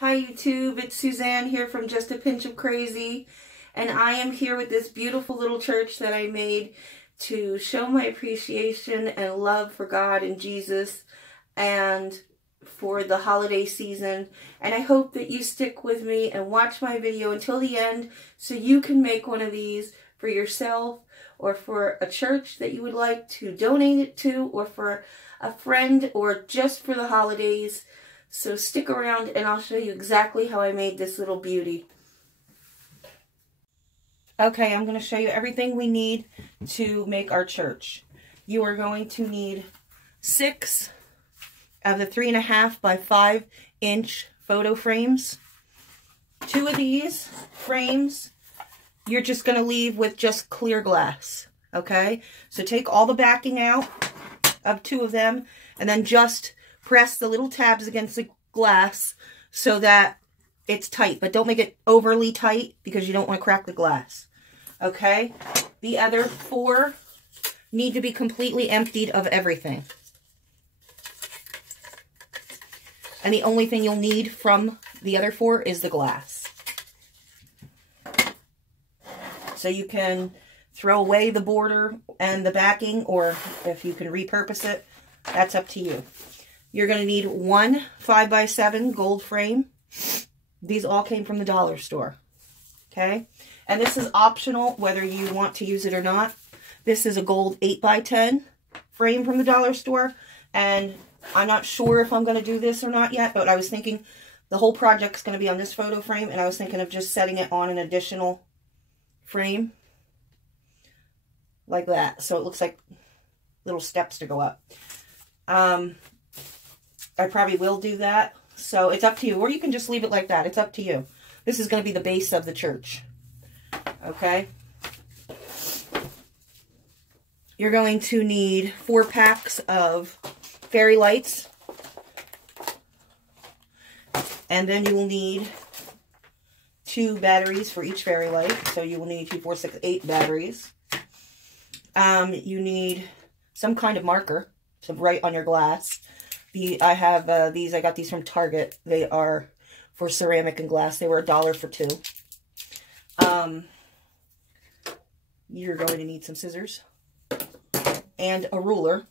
Hi YouTube, it's Suzanne here from Just a Pinch of Crazy, and I am here with this beautiful little church that I made to show my appreciation and love for God and Jesus and for the holiday season. And I hope that you stick with me and watch my video until the end so you can make one of these for yourself or for a church that you would like to donate it to, or for a friend, or just for the holidays. So stick around and I'll show you exactly how I made this little beauty. Okay, I'm going to show you everything we need to make our church. You are going to need 6 of the 3.5 by 5 inch photo frames. 2 of these frames you're just going to leave with just clear glass. Okay, so take all the backing out of 2 of them and then just press the little tabs against the glass so that it's tight, but don't make it overly tight because you don't want to crack the glass. Okay, the other 4 need to be completely emptied of everything. And the only thing you'll need from the other 4 is the glass. So you can throw away the border and the backing, or if you can repurpose it, that's up to you. You're going to need 1 5x7 gold frame. These all came from the dollar store. Okay? And this is optional whether you want to use it or not. This is a gold 8x10 frame from the dollar store. And I'm not sure if I'm going to do this or not yet, but I was thinking the whole project's going to be on this photo frame, and I was thinking of just setting it on an additional frame like that. So it looks like little steps to go up. I probably will do that. So it's up to you. Or you can just leave it like that. It's up to you. This is going to be the base of the church. Okay. You're going to need 4 packs of fairy lights. And then you will need 2 batteries for each fairy light. So you will need 2, 4, 6, 8 batteries. You need some kind of marker to write on your glass. I have these. I got these from Target. They are for ceramic and glass. They were $1 for 2. You're going to need some scissors and a ruler.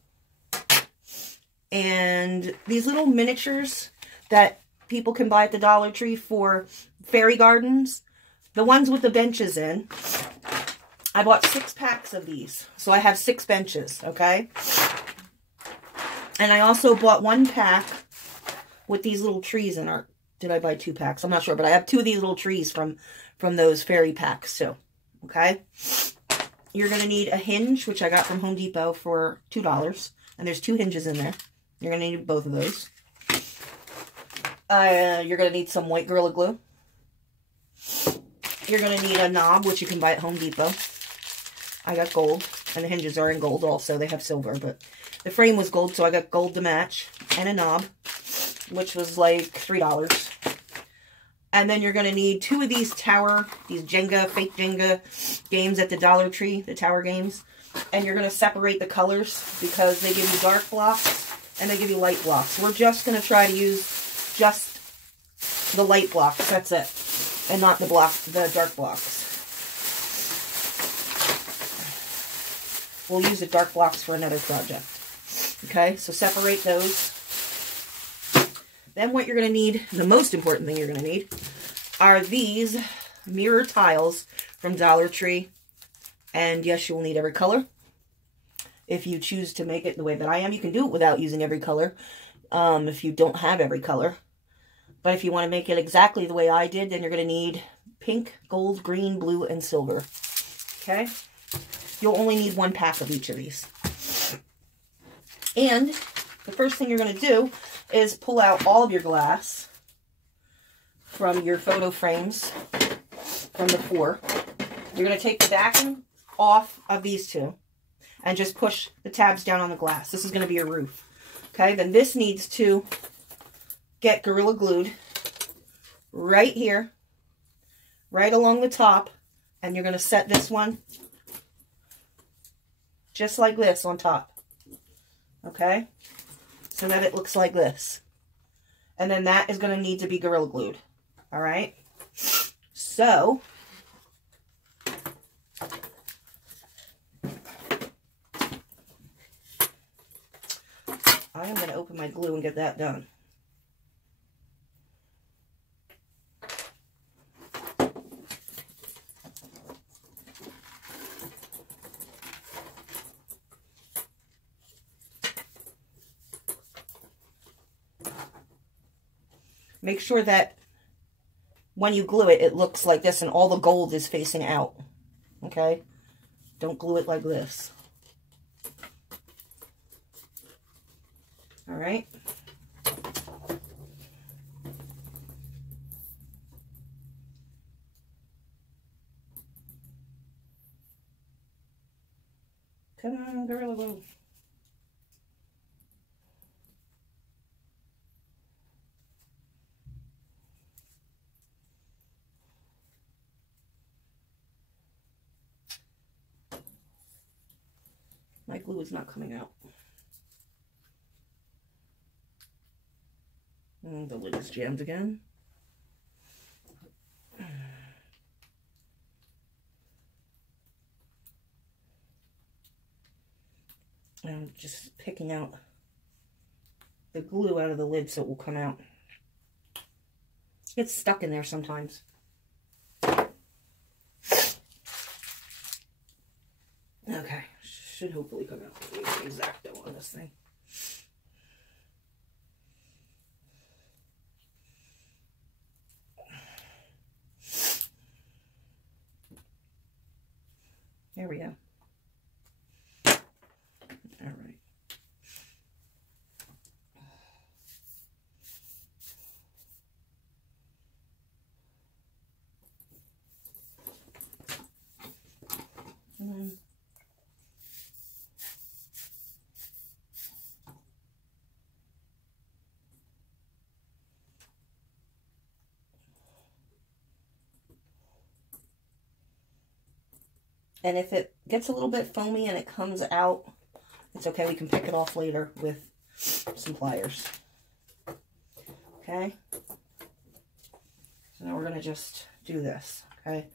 And these little miniatures that people can buy at the Dollar Tree for fairy gardens, the ones with the benches in. I bought 6 packs of these. So I have 6 benches, okay? And I also bought 1 pack with these little trees in it. Did I buy 2 packs? I'm not sure, but I have 2 of these little trees from those fairy packs too. Okay? You're going to need a hinge, which I got from Home Depot for $2. And there's 2 hinges in there. You're going to need both of those. You're going to need some white Gorilla Glue. You're going to need a knob, which you can buy at Home Depot. I got gold, and the hinges are in gold also. They have silver, but the frame was gold, so I got gold to match, and a knob, which was like $3. And then you're going to need 2 of these Jenga, fake Jenga games at the Dollar Tree, the tower games. And you're going to separate the colors because they give you dark blocks and they give you light blocks. We're just going to try to use just the light blocks, that's it, and not the dark blocks. We'll use the dark blocks for another project. Okay, so separate those. Then what you're going to need, the most important thing you're going to need, are these mirror tiles from Dollar Tree. And yes, you will need every color. If you choose to make it the way that I am, you can do it without using every color. If you don't have every color. But if you want to make it exactly the way I did, then you're going to need pink, gold, green, blue, and silver. Okay? You'll only need 1 pack of each of these. And the first thing you're going to do is pull out all of your glass from your photo frames from the 4. You're going to take the backing off of these 2 and just push the tabs down on the glass. This is going to be your roof. Okay, then this needs to get Gorilla Glued right here, right along the top, and you're going to set this one just like this on top. Okay? So that it looks like this. And then that is going to need to be Gorilla Glued. All right. So I am going to open my glue and get that done. Make sure that when you glue it, it looks like this and all the gold is facing out. Okay? Don't glue it like this. All right? Come on, Gorilla Glue. My glue is not coming out. And the lid is jammed again. I'm just picking out the glue out of the lid so it will come out. It's stuck in there sometimes. Okay, should hopefully come out. Exacto on this thing. There we go. All right. And if it gets a little bit foamy and it comes out, it's okay. We can pick it off later with some pliers. Okay. So now we're going to just do this. Okay.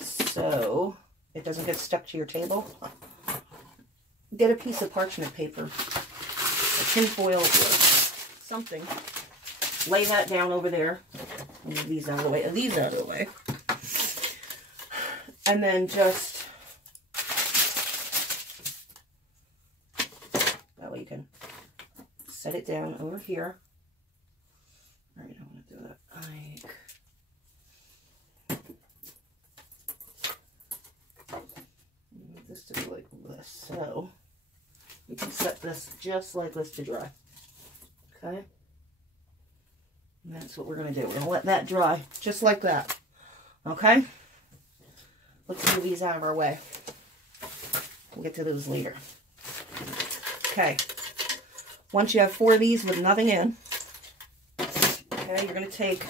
So it doesn't get stuck to your table. Get a piece of parchment paper, a tin foil, or something. Lay that down over there. Move these out of the way. And these out of the way. And then just that way you can set it down over here. All right, I want to do that like this to be like this. So you can set this just like this to dry. Okay. And that's what we're going to do. We're going to let that dry just like that. Okay. Let's move these out of our way. We'll get to those later. Okay. Once you have 4 of these with nothing in, okay, you're going to take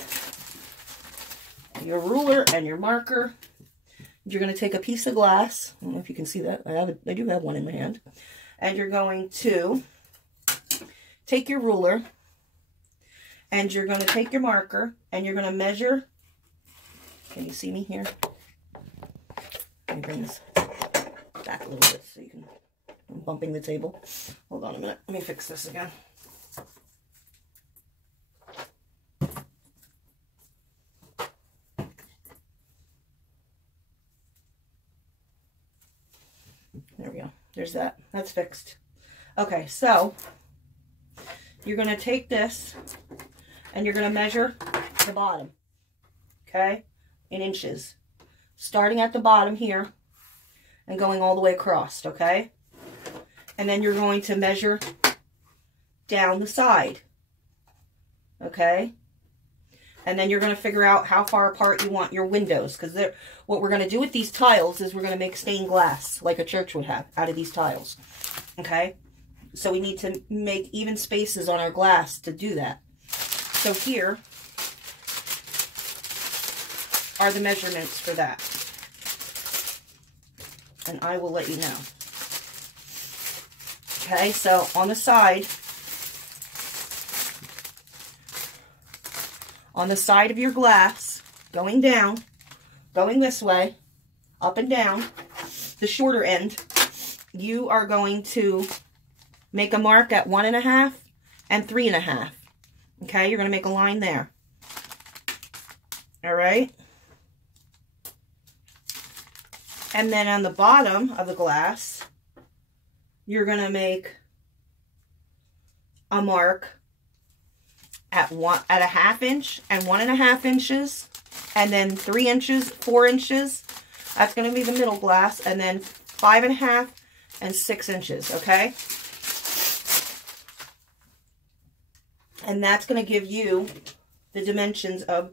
your ruler and your marker. You're going to take a piece of glass. I don't know if you can see that. I do have one in my hand. And you're going to take your ruler and you're going to take your marker and you're going to measure. Can you see me here? Let me bring this back a little bit so you can, I'm bumping the table. Hold on a minute. Let me fix this again. There we go. There's that. That's fixed. Okay, so you're going to take this and you're going to measure the bottom, okay, in inches. Starting at the bottom here and going all the way across, okay? And then you're going to measure down the side, okay? And then you're going to figure out how far apart you want your windows, because what we're going to do with these tiles is we're going to make stained glass like a church would have out of these tiles, okay? So we need to make even spaces on our glass to do that. So here are the measurements for that. And I will let you know. Okay, so on the side, on the side of your glass, going down, going this way, up and down, the shorter end, you are going to make a mark at 1.5 and 3.5. Okay, you're going to make a line there. All right. And then on the bottom of the glass, you're going to make a mark at 1.5 inch and 1.5 inches, and then 3 inches, 4 inches. That's going to be the middle glass, and then 5.5 and 6 inches, okay? And that's going to give you the dimensions of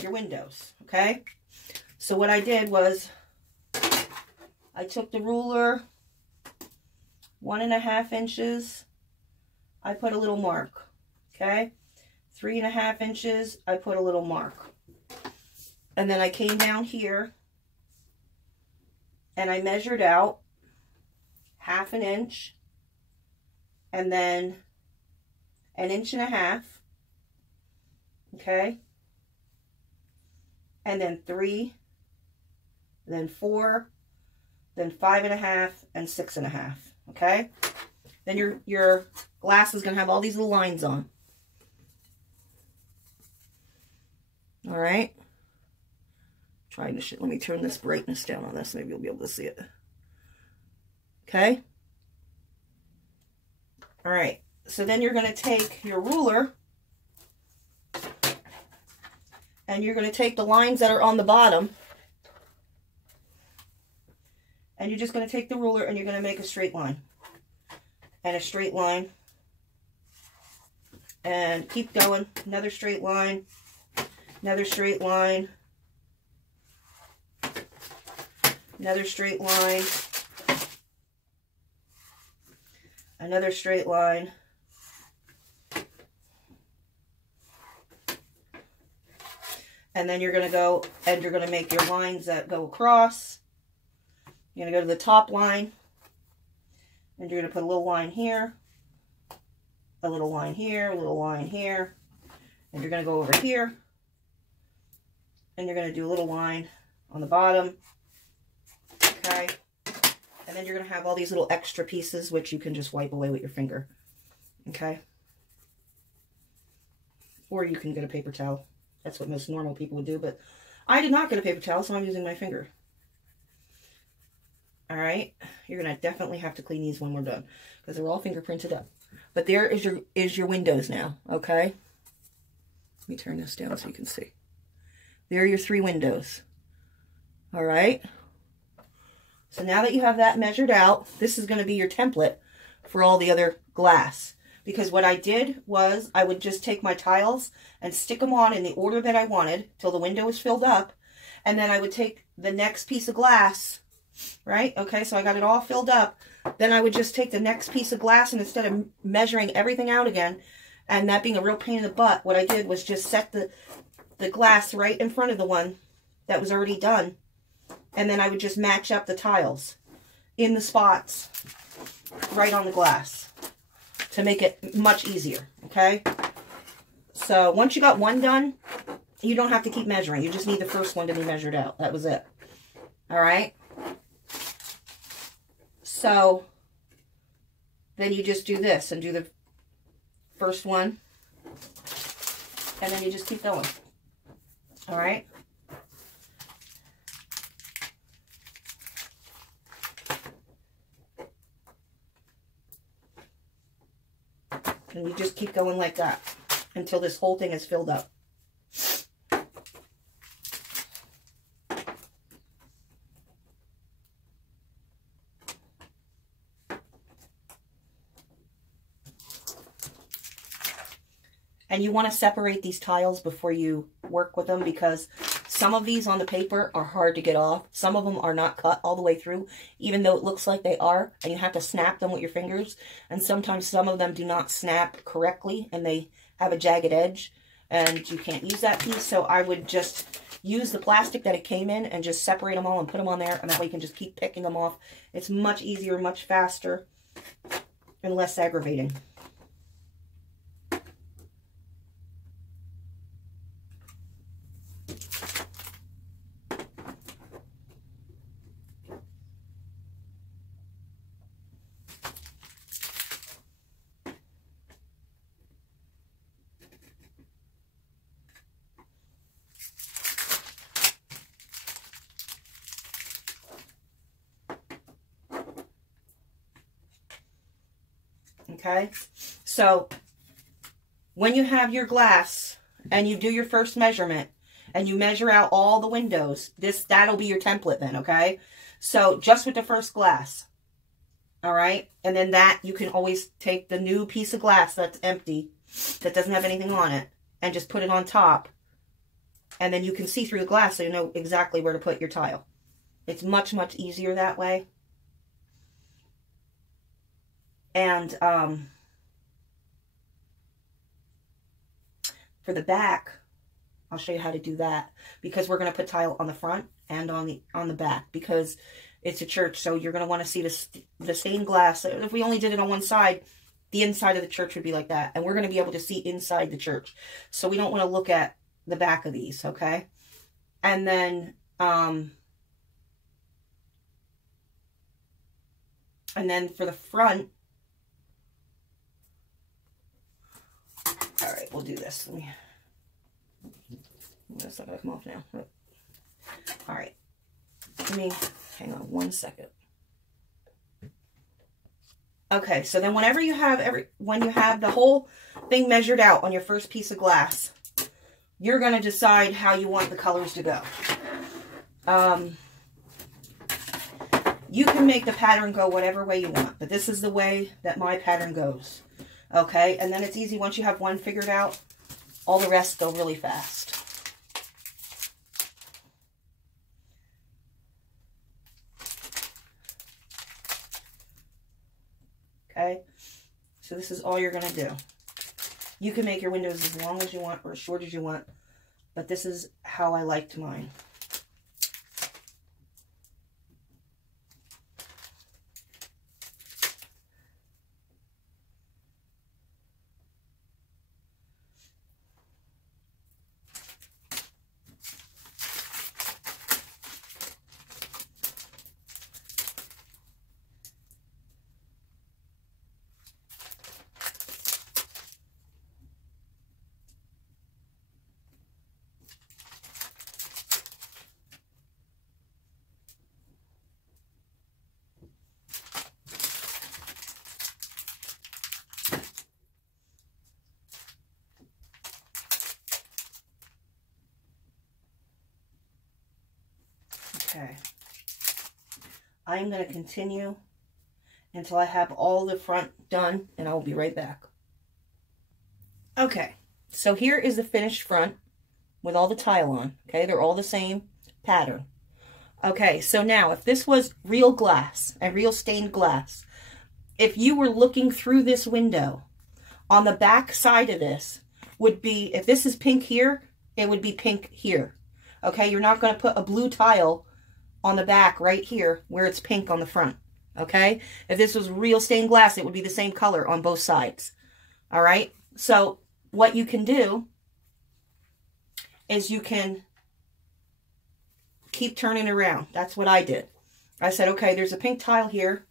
your windows, okay? So what I did was I took the ruler, 1.5 inches, I put a little mark, okay? 3.5 inches, I put a little mark. And then I came down here and I measured out 1/2 inch and then 1.5 inches, okay? And then 3, then 4, then 5.5 and 6.5, okay? Then your glass is going to have all these little lines on. All right. Trying to let me turn this brightness down on this. Maybe you'll be able to see it. Okay. All right. So then you're going to take your ruler and you're going to take the lines that are on the bottom and you're just going to take the ruler and you're going to make a straight line and a straight line and keep going. Another straight line, another straight line, another straight line, another straight line, and then you're going to go and you're going to make your lines that go across. You're going to go to the top line and you're going to put a little line here, a little line here, a little line here, and you're going to go over here and you're going to do a little line on the bottom. Okay, and then you're going to have all these little extra pieces which you can just wipe away with your finger. Okay, or you can get a paper towel. That's what most normal people would do, but I did not get a paper towel, so I'm using my finger. All right, you're going to definitely have to clean these when we're done because they're all fingerprinted up. But there is your windows now. Okay, let me turn this down so you can see. There are your 3 windows. All right. So now that you have that measured out, this is going to be your template for all the other glass. Because what I did was I would just take my tiles and stick them on in the order that I wanted till the window was filled up. And then I would take the next piece of glass, right? Okay, so I got it all filled up. Then I would just take the next piece of glass and instead of measuring everything out again, and that being a real pain in the butt, what I did was just set the glass right in front of the one that was already done. And then I would just match up the tiles in the spots right on the glass to make it much easier, okay? So once you got one done, you don't have to keep measuring. You just need the first one to be measured out. That was it. All right? So then you just do this and do the first one. And then you just keep going. All right? And you just keep going like that until this whole thing is filled up. And you want to separate these tiles before you work with them because some of these on the paper are hard to get off. Some of them are not cut all the way through, even though it looks like they are, and you have to snap them with your fingers. And sometimes some of them do not snap correctly, and they have a jagged edge, and you can't use that piece. So I would just use the plastic that it came in and just separate them all and put them on there, and that way you can just keep picking them off. It's much easier, much faster, and less aggravating. Okay, so when you have your glass and you do your first measurement and you measure out all the windows, that'll be your template then, okay? So just with the first glass, all right? And then that, you can always take the new piece of glass that's empty, that doesn't have anything on it, and just put it on top. And then you can see through the glass so you know exactly where to put your tile. It's much, much easier that way. And for the back, I'll show you how to do that, because we're going to put tile on the front and on the back, because it's a church, so you're going to want to see the stained glass. If we only did it on one side, the inside of the church would be like that, and we're going to be able to see inside the church. So we don't want to look at the back of these, okay? And then for the front, all right, we'll do this. That's not going to come off now. All right. Let me, hang on one second. Okay, so then whenever you have when you have the whole thing measured out on your first piece of glass, you're going to decide how you want the colors to go. You can make the pattern go whatever way you want, but this is the way that my pattern goes. Okay, and then it's easy once you have one figured out, all the rest go really fast. Okay, so this is all you're going to do. You can make your windows as long as you want or as short as you want, but this is how I liked mine. Okay, I'm going to continue until I have all the front done, and I'll be right back. Okay, so here is the finished front with all the tile on. Okay, they're all the same pattern. Okay, so now if this was real glass and real stained glass, if you were looking through this window, on the back side of this would be, if this is pink here, it would be pink here. Okay, you're not going to put a blue tile on the back right here where it's pink on the front. Okay, if this was real stained glass, it would be the same color on both sides. All right, so what you can do is you can keep turning around. That's what I did. I said, okay, there's a pink tile here,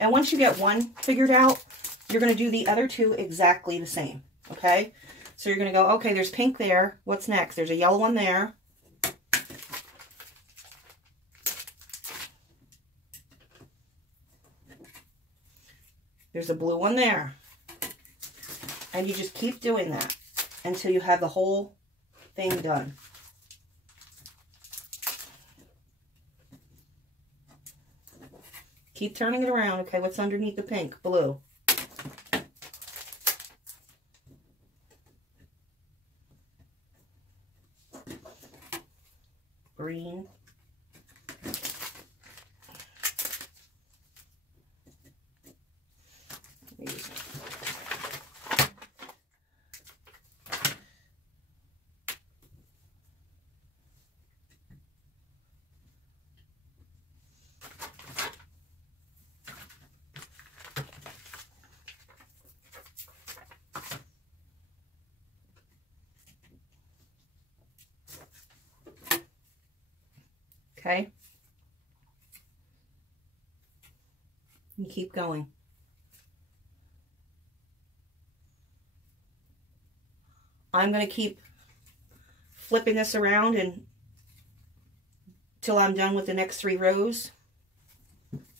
and once you get one figured out, you're going to do the other two exactly the same. Okay, so you're going to go, okay, there's pink there. What's next? There's a yellow one there. There's a blue one there. And you just keep doing that until you have the whole thing done. Keep turning it around. Okay, what's underneath the pink? Blue. Green. Okay? And keep going. I'm going to keep flipping this around until I'm done with the next 3 rows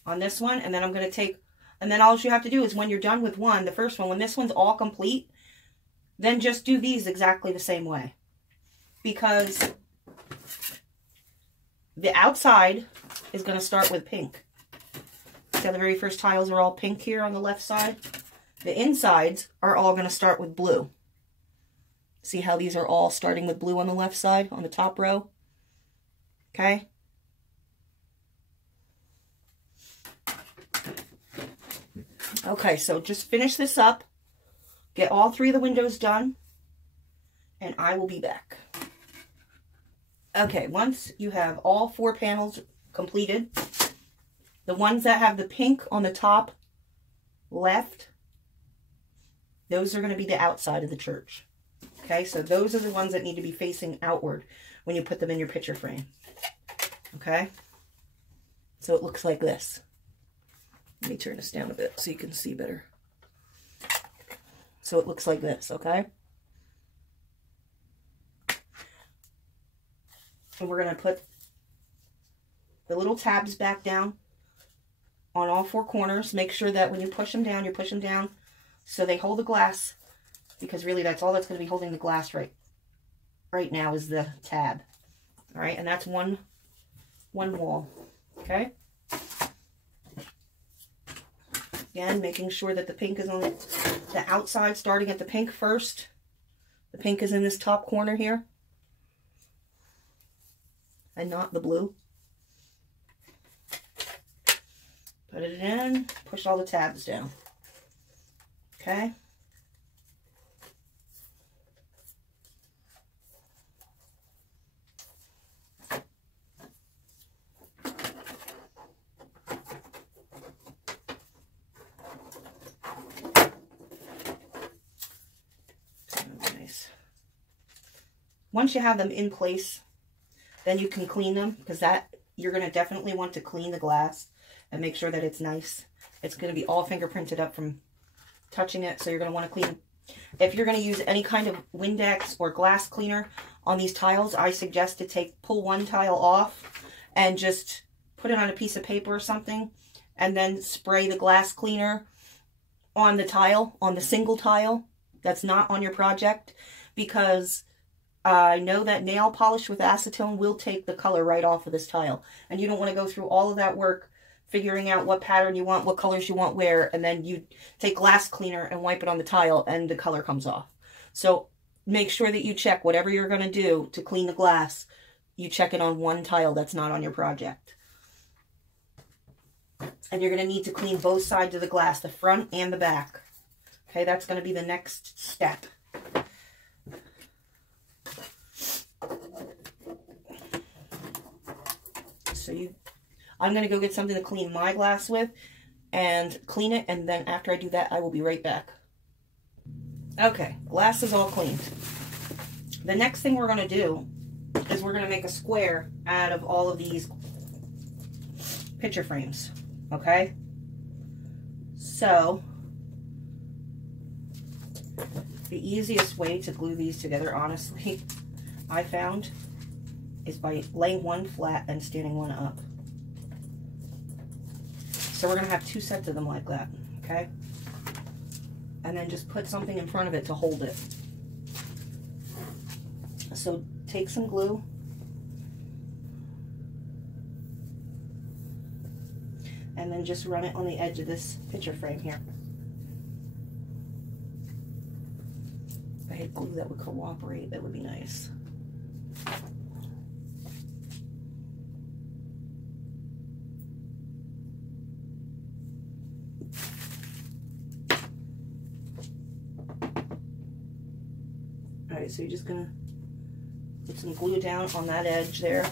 on this one. And then I'm going to take, and then all you have to do is when you're done with one, the first one, when this one's all complete, then just do these exactly the same way. Because the outside is going to start with pink. So the very first tiles are all pink here on the left side. The insides are all going to start with blue. See how these are all starting with blue on the left side, on the top row? Okay? Okay, so just finish this up. Get all 3 of the windows done. And I will be back. Okay, once you have all 4 panels completed, the ones that have the pink on the top left, those are going to be the outside of the church. Okay, so those are the ones that need to be facing outward when you put them in your picture frame. Okay, so it looks like this. Let me turn this down a bit so you can see better. So it looks like this, okay? And we're going to put the little tabs back down on all 4 corners. Make sure that when you push them down, you push them down so they hold the glass. Because really, that's all that's going to be holding the glass right now is the tab. All right, and that's one wall. Okay. Again, making sure that the pink is on the outside, starting at the pink first. The pink is in this top corner here, and not the blue. Put it in. Push all the tabs down. Okay. Once you have them in place, then you can clean them, because that you're going to definitely want to clean the glass and make sure that it's nice. It's going to be all fingerprinted up from touching it, so you're going to want to clean. If you're going to use any kind of Windex or glass cleaner on these tiles, I suggest to pull one tile off and just put it on a piece of paper or something, and then spray the glass cleaner on the tile, on the single tile that's not on your project, because I know that nail polish with acetone will take the color right off of this tile. And you don't want to go through all of that work figuring out what pattern you want, what colors you want where, and then you take glass cleaner and wipe it on the tile and the color comes off. So make sure that you check whatever you're going to do to clean the glass, you check it on one tile that's not on your project. And you're going to need to clean both sides of the glass, the front and the back. Okay, that's going to be the next step. So I'm going to go get something to clean my glass with and clean it, and then after I do that, I will be right back. Okay, glass is all cleaned. The next thing we're going to do is we're going to make a square out of all of these picture frames, okay? So, the easiest way to glue these together, honestly, I found, is by laying one flat and standing one up. So we're going to have 2 sets of them like that, okay? And then just put something in front of it to hold it. So take some glue. And then just run it on the edge of this picture frame here. If I had glue that would cooperate, that would be nice. Alright, so you're just going to put some glue down on that edge there.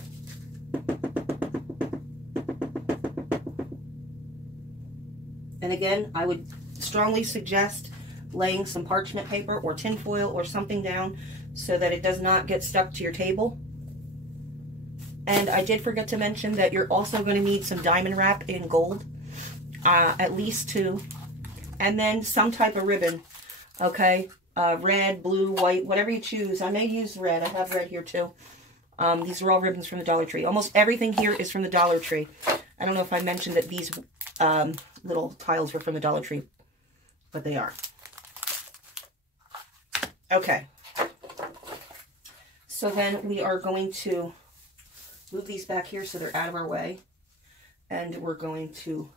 And again, I would strongly suggest laying some parchment paper or tin foil or something down so that it does not get stuck to your table. And I did forget to mention that you're also going to need some diamond wrap in gold, at least 2, and then some type of ribbon, okay? Red, blue, white, whatever you choose. I may use red. I have red here too. These are all ribbons from the Dollar Tree. Almost everything here is from the Dollar Tree. I don't know if I mentioned that these little tiles were from the Dollar Tree, but they are. Okay. So then we are going to move these back here so they're out of our way. And we're going to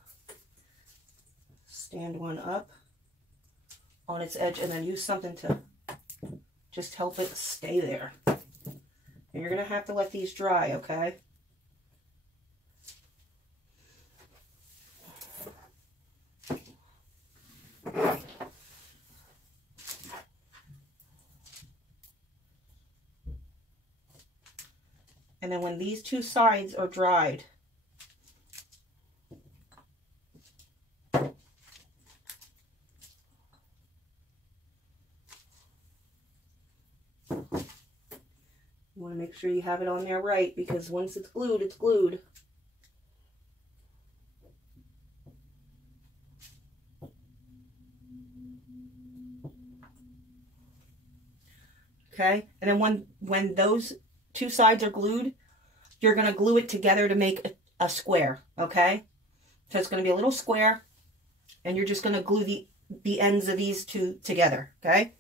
stand one up on its edge and then use something to just help it stay there. And you're going to have to let these dry, okay? And then when these 2 sides are dried, you want to make sure you have it on there right, because once it's glued, it's glued. Okay, and then when those 2 sides are glued, you're going to glue it together to make a square, okay? So it's going to be a little square, and you're just going to glue the ends of these 2 together, okay?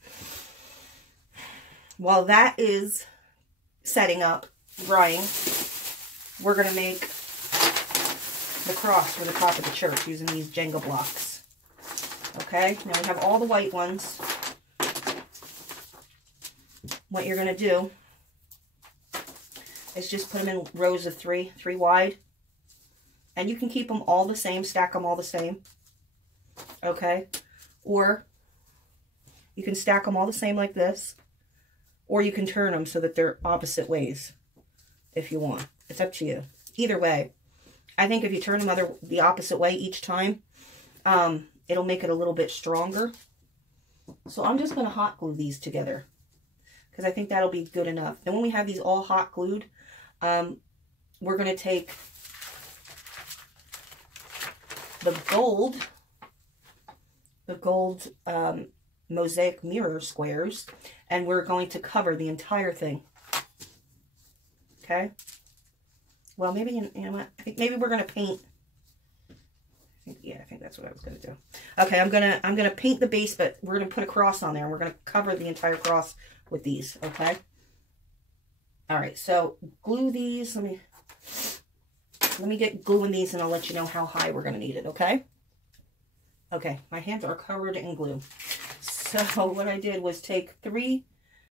While that is setting up, drying, we're going to make the cross for the top of the church using these Jenga blocks. Okay, now we have all the white ones. What you're going to do is just put them in rows of 3 wide. And you can keep them all the same, stack them all the same. Okay, or you can stack them all the same like this. Or you can turn them so that they're opposite ways if you want. It's up to you. Either way, I think if you turn them the opposite way each time, it'll make it a little bit stronger. So I'm just going to hot glue these together because I think that'll be good enough. And when we have these all hot glued, we're going to take the gold mosaic mirror squares, and we're going to cover the entire thing. Okay? Well, maybe, you know what? I think maybe we're going to paint. I think that's what I was going to do. Okay, I'm going to paint the base, but we're going to put a cross on there, and we're going to cover the entire cross with these, okay? All right, so glue these. Let me get gluing these, and I'll let you know how high we're going to need it, okay? Okay, my hands are covered in glue. So what I did was take 3